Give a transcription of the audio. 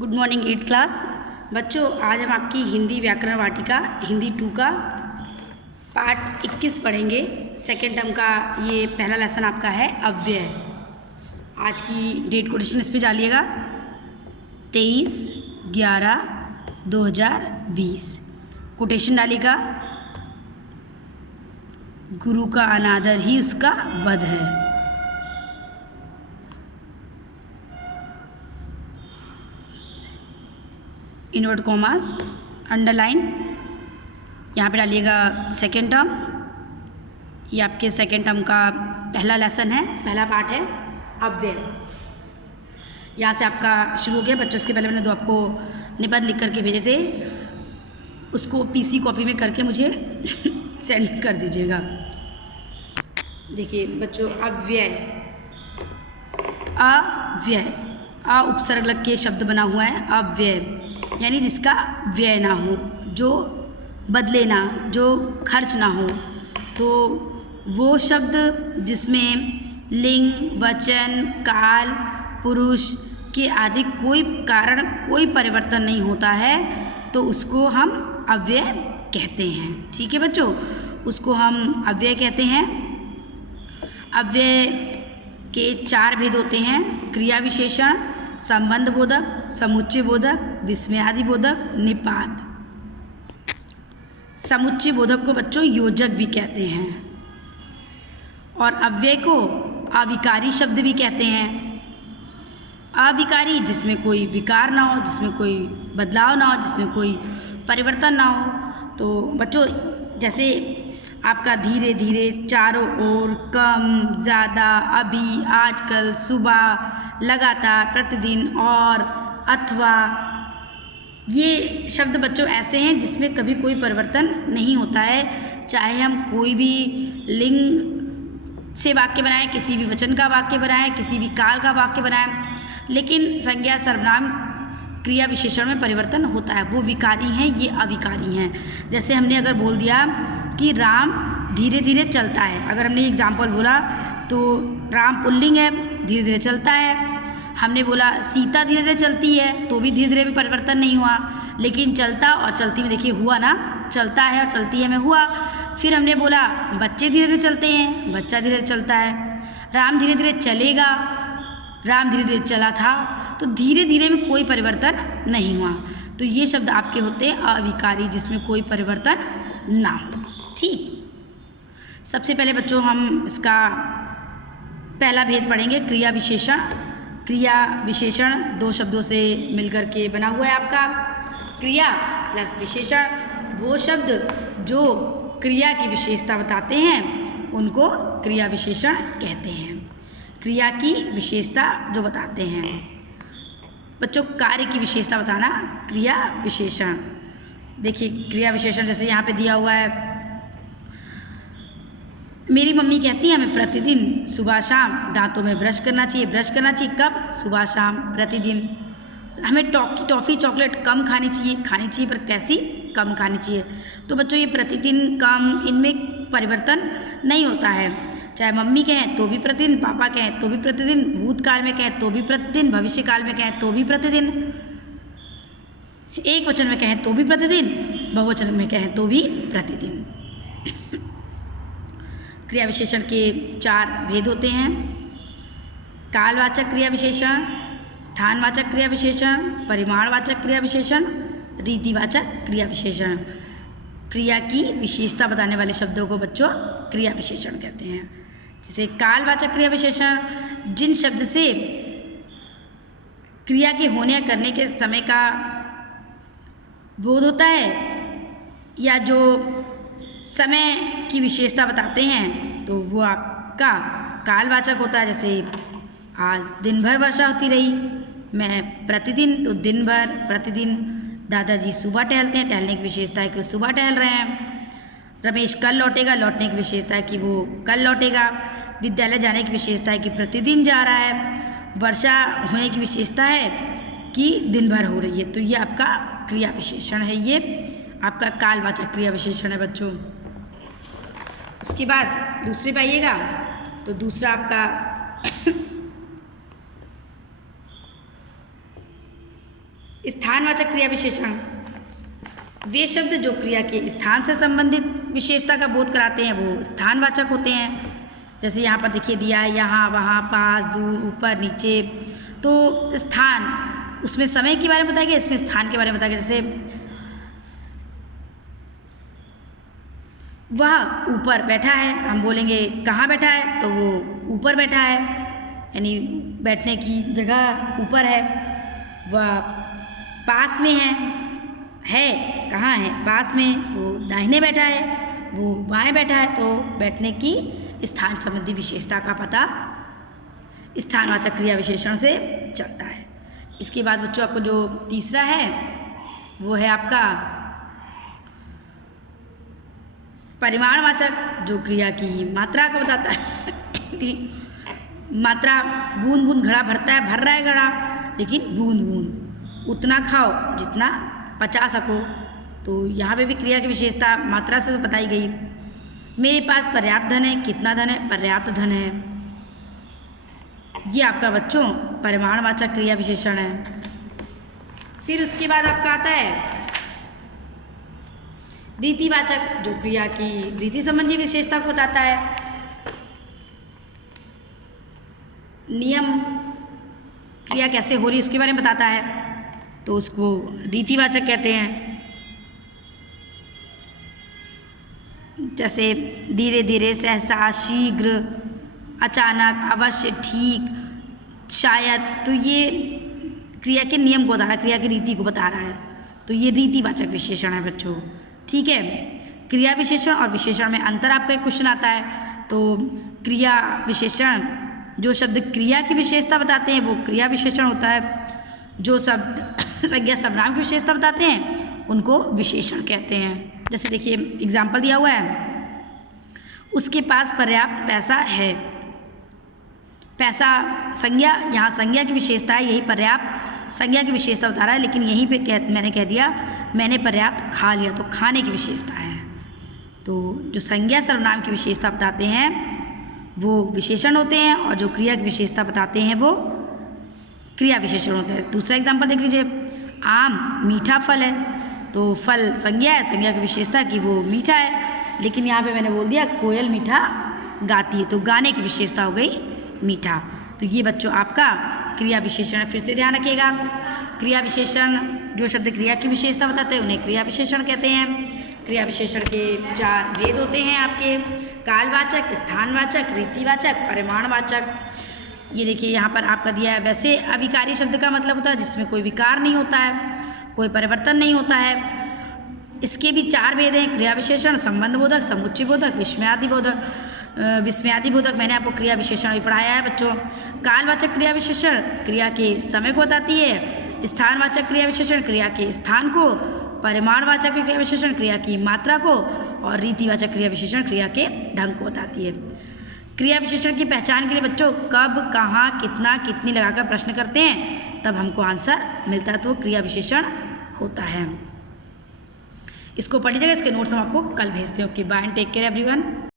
Good morning 8th class बच्चों। आज हम आपकी हिंदी व्याकरण वाटिका हिंदी 2 का पार्ट 21 पढ़ेंगे। सेकेंड टर्म का ये पहला लेसन आपका है अव्यय। आज की डेट कोटेशन इस पर डालिएगा 23/11/2020। कोटेशन डालिएगा, गुरु का अनादर ही उसका वध है। इनवर्ट कॉमास अंडरलाइन यहाँ पे डालिएगा सेकेंड टर्म। ये आपके सेकेंड टर्म का पहला लेसन है, पहला पार्ट है अव्यय। यहाँ से आपका शुरू हो गया बच्चों। इसके पहले मैंने 2 आपको निबंध लिख करके भेजे थे, उसको पीसी कॉपी में करके मुझे सेंड कर दीजिएगा। देखिए बच्चों, अव्यय अव्यय अ उपसर्ग लग के शब्द बना हुआ है अव्यय, यानी जिसका व्यय ना हो, जो बदले ना, जो खर्च ना हो। तो वो शब्द जिसमें लिंग, वचन, काल, पुरुष के आदि कोई कारण, कोई परिवर्तन नहीं होता है, तो उसको हम अव्यय कहते हैं। ठीक है बच्चों, उसको हम अव्यय कहते हैं। अव्यय के 4 भेद होते हैं: क्रिया विशेषण, संबंध बोधक, समुच्चय बोधक, विस्मयादि बोधक, निपात। समुच्चय बोधक को बच्चों योजक भी कहते हैं, और अव्यय को अविकारी शब्द भी कहते हैं। अविकारी जिसमें कोई विकार ना हो, जिसमें कोई बदलाव ना हो, जिसमें कोई परिवर्तन ना हो। तो बच्चों जैसे आपका धीरे धीरे, चारों ओर, कम, ज़्यादा, अभी, आजकल, सुबह, लगातार, प्रतिदिन, और, अथवा, ये शब्द बच्चों ऐसे हैं जिसमें कभी कोई परिवर्तन नहीं होता है। चाहे हम कोई भी लिंग से वाक्य बनाएं, किसी भी वचन का वाक्य बनाएं, किसी भी काल का वाक्य बनाएं, लेकिन संज्ञा, सर्वनाम, क्रिया विशेषण में परिवर्तन होता है। वो विकारी हैं, ये अविकारी हैं। जैसे हमने अगर बोल दिया कि राम धीरे धीरे चलता है, अगर हमने एग्जाम्पल बोला तो राम पुल्लिंग है, धीरे धीरे चलता है। हमने बोला सीता धीरे धीरे चलती है, तो भी धीरे धीरे में परिवर्तन नहीं हुआ, लेकिन चलता और चलती में देखिए हुआ ना, चलता है और चलती है में हुआ। फिर हमने बोला बच्चे धीरे धीरे चलते हैं, बच्चा धीरे धीरे चलता है। राम धीरे धीरे चलेगा, राम धीरे धीरे चला था, तो धीरे धीरे में कोई परिवर्तन नहीं हुआ। तो ये शब्द आपके होते हैं अविकारी, जिसमें कोई परिवर्तन ना हो। ठीक, सबसे पहले बच्चों हम इसका पहला भेद पढ़ेंगे, क्रिया विशेषण। क्रिया विशेषण 2 शब्दों से मिलकर के बना हुआ है आपका। क्रिया प्लस विशेषण, वो शब्द जो क्रिया की विशेषता बताते हैं उनको क्रिया विशेषण कहते हैं। क्रिया की विशेषता जो बताते हैं बच्चों, कार्य की विशेषता बताना क्रिया विशेषण। देखिए क्रिया विशेषण जैसे यहाँ पे दिया हुआ है, मेरी मम्मी कहती है हमें प्रतिदिन सुबह शाम दांतों में ब्रश करना चाहिए। ब्रश करना चाहिए कब? सुबह शाम, प्रतिदिन। हमें टॉफ़ी चॉकलेट कम खानी चाहिए, पर कैसी? कम खानी चाहिए। तो बच्चों ये प्रतिदिन, कम, इनमें परिवर्तन नहीं होता है। चाहे मम्मी कहें तो भी प्रतिदिन, पापा कहें तो भी प्रतिदिन, भूतकाल में कहें तो भी प्रतिदिन, भविष्यकाल में कहें तो भी प्रतिदिन, एक वचन में कहें तो भी प्रतिदिन, बहुवचन में कहें तो भी प्रतिदिन। क्रिया विशेषण के 4 भेद होते हैं: कालवाचक क्रिया विशेषण, स्थानवाचक क्रिया विशेषण, परिमाणवाचक क्रिया विशेषण, रीतिवाचक क्रिया विशेषण। क्रिया की विशेषता बताने वाले शब्दों को बच्चों क्रिया विशेषण कहते हैं। जैसे कालवाचक क्रिया विशेषण, जिन शब्द से क्रिया के होने या करने के समय का बोध होता है, या जो समय की विशेषता बताते हैं, तो वो आपका कालवाचक होता है। जैसे आज दिन भर वर्षा होती रही, मैं प्रतिदिन, तो दिन भर, प्रतिदिन। दादाजी सुबह टहलते हैं, टहलने की विशेषता है कि वो सुबह टहल रहे हैं। रमेश कल लौटेगा, लौटने की विशेषता है कि वो कल लौटेगा। विद्यालय जाने की विशेषता है कि प्रतिदिन जा रहा है। वर्षा होने की विशेषता है कि दिन भर हो रही है। तो ये आपका क्रिया विशेषण है, ये आपका कालवाचक क्रिया विशेषण है बच्चों। उसके बाद दूसरे पे आइएगा, तो दूसरा आपका स्थानवाचक क्रिया विशेषण वे शब्द जो क्रिया के स्थान से संबंधित विशेषता का बोध कराते हैं वो स्थानवाचक होते हैं। जैसे यहाँ पर देखिए दिया है, यहाँ वहाँ, पास, दूर, ऊपर, नीचे। तो स्थान, उसमें समय के बारे में बताया गया, इसमें स्थान के बारे में बताया गया। जैसे वह ऊपर बैठा है, हम बोलेंगे कहाँ बैठा है, तो वो ऊपर बैठा है, यानी बैठने की जगह ऊपर है। वह पास में है कहाँ है, पास में। वो दाहिने बैठा है, वो बाएं बैठा है। तो बैठने की स्थान संबंधी विशेषता का पता स्थानवाचक क्रिया विशेषण से चलता है। इसके बाद बच्चों आपको जो तीसरा है वो है आपका परिमाणवाचक, जो क्रिया की मात्रा को बताता है कि मात्रा, बूंद बूंद घड़ा भरता है, भर रहा है घड़ा, लेकिन बूंद बूंद, उतना खाओ जितना पचा सको। तो यहाँ पे भी क्रिया की विशेषता मात्रा से बताई गई। मेरे पास पर्याप्त धन है, कितना धन है, पर्याप्त धन है। ये आपका बच्चों परिमाणवाचक क्रिया विशेषण है। फिर उसके बाद आपका आता है रीतिवाचक, जो क्रिया की रीति संबंधी विशेषता को बताता है। नियम, क्रिया कैसे हो रही है उसके बारे में बताता है, तो उसको रीतिवाचक कहते हैं। जैसे धीरे धीरे, सहसा, शीघ्र, अचानक, अवश्य, ठीक, शायद। तो ये क्रिया के नियम को बता रहा है, क्रिया की रीति को बता रहा है। तो ये रीतिवाचक विशेषण है बच्चों, ठीक है। क्रिया विशेषण और विशेषण में अंतर आपका एक क्वेश्चन आता है। तो क्रिया विशेषण, जो शब्द क्रिया की विशेषता बताते हैं वो क्रिया विशेषण होता है। जो शब्द संज्ञा सर्वनाम की विशेषता बताते हैं उनको विशेषण कहते हैं। जैसे देखिए एग्जाम्पल दिया हुआ है, उसके पास पर्याप्त पैसा है। पैसा संज्ञा, यहाँ संज्ञा की विशेषता है, यही पर्याप्त संज्ञा की विशेषता बता रहा है। लेकिन यहीं पे मैंने कह दिया मैंने पर्याप्त खा लिया, तो खाने की विशेषता है। तो जो संज्ञा सर्वनाम की विशेषता बताते हैं वो विशेषण होते हैं, और जो क्रिया की विशेषता बताते हैं वो क्रिया विशेषण होते हैं। दूसरा एग्जाम्पल देख लीजिए, आम मीठा फल है, तो फल संज्ञा है, संज्ञा की विशेषता कि वो मीठा है। लेकिन यहाँ पे मैंने बोल दिया कोयल मीठा गाती है, तो गाने की विशेषता हो गई मीठा। तो ये बच्चों आपका क्रिया विशेषण, फिर से ध्यान रखिएगा। क्रिया विशेषण, जो शब्द क्रिया की विशेषता बताते हैं उन्हें क्रिया विशेषण कहते हैं। क्रिया विशेषण के 4 भेद होते हैं आपके, कालवाचक, स्थानवाचक, रीतिवाचक, परिमाणवाचक। ये देखिए यहाँ पर आपका दिया है। वैसे अविकारी शब्द का मतलब होता है जिसमें कोई विकार नहीं होता है, कोई परिवर्तन नहीं होता है। इसके भी 4 भेद हैं, क्रिया विशेषण, संबंध बोधक, समुच्चय बोधक, विस्मयादि बोधक। विस्मयादि बोधक मैंने आपको क्रिया विशेषण भी पढ़ाया है बच्चों। कालवाचक क्रिया विशेषण क्रिया के समय को बताती है। स्थानवाचक क्रिया विशेषण क्रिया के स्थान को, परिमाणवाचक क्रिया विशेषण क्रिया की मात्रा को, और रीतिवाचक क्रिया विशेषण क्रिया के ढंग को बताती है। क्रिया विशेषण की पहचान के लिए बच्चों कब, कहाँ, कितना, कितनी लगाकर प्रश्न करते हैं तब हमको आंसर मिलता है, तो क्रिया विशेषण होता है। इसको पढ़ लीजिएगा, इसके नोट्स हम आपको कल भेजते हैं। Okay bye and take care everyone.